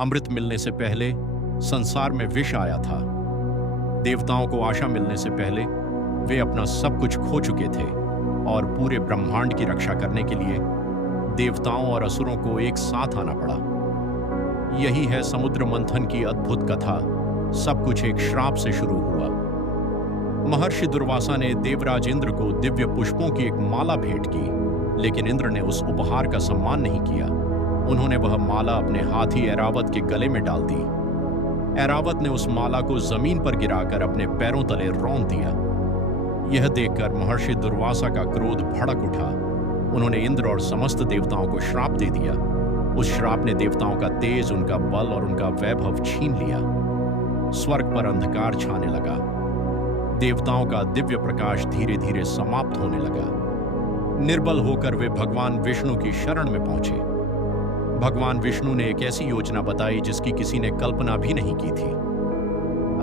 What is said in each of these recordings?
अमृत मिलने से पहले संसार में विष आया था। देवताओं को आशा मिलने से पहले वे अपना सब कुछ खो चुके थे और पूरे ब्रह्मांड की रक्षा करने के लिए देवताओं और असुरों को एक साथ आना पड़ा। यही है समुद्र मंथन की अद्भुत कथा। सब कुछ एक श्राप से शुरू हुआ। महर्षि दुर्वासा ने देवराज इंद्र को दिव्य पुष्पों की एक माला भेंट की, लेकिन इंद्र ने उस उपहार का सम्मान नहीं किया। उन्होंने वह माला अपने हाथी ऐरावत के गले में डाल दी। ऐरावत ने उस माला को जमीन पर गिराकर अपने पैरों तले रौंद दिया। यह देखकर महर्षि दुर्वासा का क्रोध भड़क उठा। उन्होंने इंद्र और समस्त देवताओं को श्राप दे दिया। उस श्राप ने देवताओं का तेज, उनका बल और उनका वैभव छीन लिया। स्वर्ग पर अंधकार छाने लगा। देवताओं का दिव्य प्रकाश धीरे धीरे समाप्त होने लगा। निर्बल होकर वे भगवान विष्णु की शरण में पहुंचे। भगवान विष्णु ने एक ऐसी योजना बताई जिसकी किसी ने कल्पना भी नहीं की थी।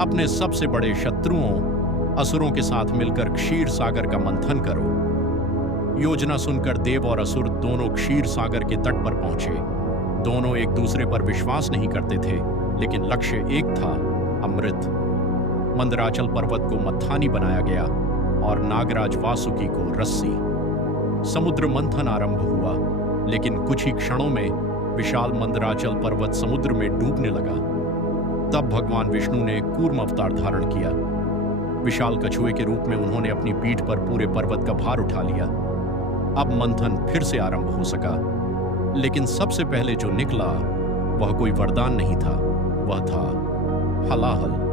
अपने सबसे बड़े शत्रुओं असुरों के साथ मिलकर क्षीर सागर का मंथन करो। योजना सुनकर देव और असुर दोनों क्षीर सागर के तट पर पहुंचे। दोनों एक दूसरे पर विश्वास नहीं करते थे, लेकिन लक्ष्य एक था, अमृत। मंदराचल पर्वत को मथानी बनाया गया और नागराज वासुकी को रस्सी। समुद्र मंथन आरंभ हुआ, लेकिन कुछ ही क्षणों में विशाल मंदराचल पर्वत समुद्र में डूबने लगा। तब भगवान विष्णु ने कूर्म अवतार धारण किया। विशाल कछुए के रूप में उन्होंने अपनी पीठ पर पूरे पर्वत का भार उठा लिया। अब मंथन फिर से आरंभ हो सका, लेकिन सबसे पहले जो निकला वह कोई वरदान नहीं था, वह था हलाहल।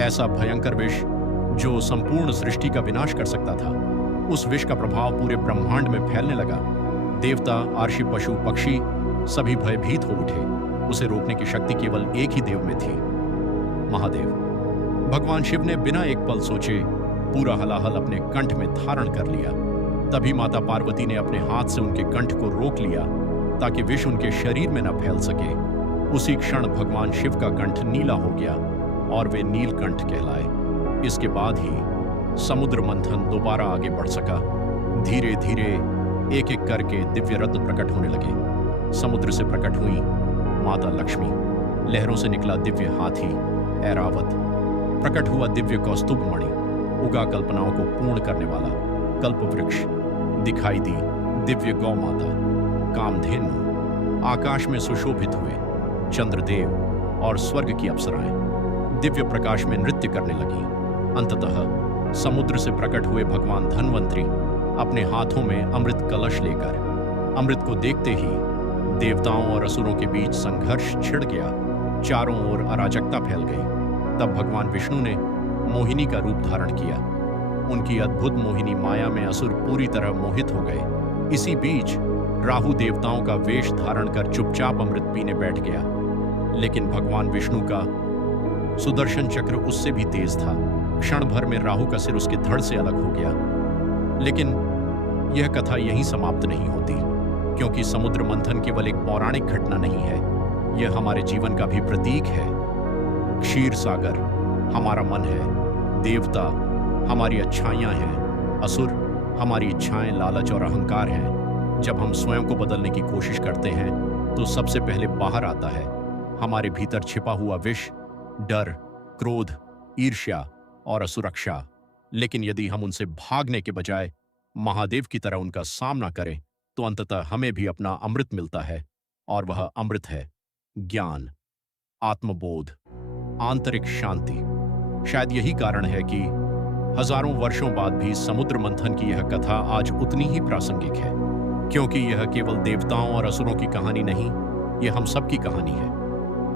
ऐसा भयंकर विष जो संपूर्ण सृष्टि का विनाश कर सकता था। उस विष का प्रभाव पूरे ब्रह्मांड में फैलने लगा। देवता, आर्षि, पशु, पक्षी सभी भयभीत हो उठे। उसे रोकने की शक्ति केवल एक ही देव में थी, महादेव। भगवान शिव ने बिना एक पल सोचे पूरा हलाहल अपने कंठ में धारण कर लिया। तभी माता पार्वती ने अपने हाथ से उनके कंठ को रोक लिया ताकि विष उनके शरीर में न फैल सके। उसी क्षण भगवान शिव का कंठ नीला हो गया और वे नीलकंठ कहलाए। इसके बाद ही समुद्र मंथन दोबारा आगे बढ़ सका। धीरे धीरे एक एक करके दिव्य रत्न प्रकट होने लगे। समुद्र से प्रकट हुई माता लक्ष्मी, लहरों से निकला दिव्य हाथी ऐरावत, प्रकट हुआ दिव्य कौस्तुभ मणि, उगा कल्पनाओं को पूर्ण करने वाला कल्प वृक्ष, दिखाई दी दिव्य गौ माता, कामधेनु, आकाश में सुशोभित हुए चंद्रदेव और स्वर्ग की अप्सराएं दिव्य प्रकाश में नृत्य करने लगी। अंततः समुद्र से प्रकट हुए भगवान धन्वंतरी अपने हाथों में अमृत कलश लेकर, अमृत को देखते ही देवताओं और असुरों के बीच संघर्ष छिड़ गया। चारों ओर अराजकता फैल गई। तब भगवान विष्णु ने मोहिनी का रूप धारण किया। उनकी अद्भुत मोहिनी माया में असुर पूरी तरह मोहित हो गए। इसी बीच राहु देवताओं का वेश धारण कर चुपचाप अमृत पीने बैठ गया, लेकिन भगवान विष्णु का सुदर्शन चक्र उससे भी तेज था। क्षण भर में राहु का सिर उसके धड़ से अलग हो गया। लेकिन यह कथा यहीं समाप्त नहीं होती, क्योंकि समुद्र मंथन केवल एक पौराणिक घटना नहीं है, यह हमारे जीवन का भी प्रतीक है। क्षीर सागर हमारा मन है, देवता हमारी अच्छाइयां हैं, असुर हमारी इच्छाएं, लालच और अहंकार हैं। जब हम स्वयं को बदलने की कोशिश करते हैं तो सबसे पहले बाहर आता है हमारे भीतर छिपा हुआ विष, डर, क्रोध, ईर्ष्या और असुरक्षा। लेकिन यदि हम उनसे भागने के बजाय महादेव की तरह उनका सामना करें तो अंततः हमें भी अपना अमृत मिलता है, और वह अमृत है ज्ञान, आत्मबोध, आंतरिक शांति। शायद यही कारण है कि हजारों वर्षों बाद भी समुद्र मंथन की यह कथा आज उतनी ही प्रासंगिक है, क्योंकि यह केवल देवताओं और असुरों की कहानी नहीं, यह हम सब की कहानी है।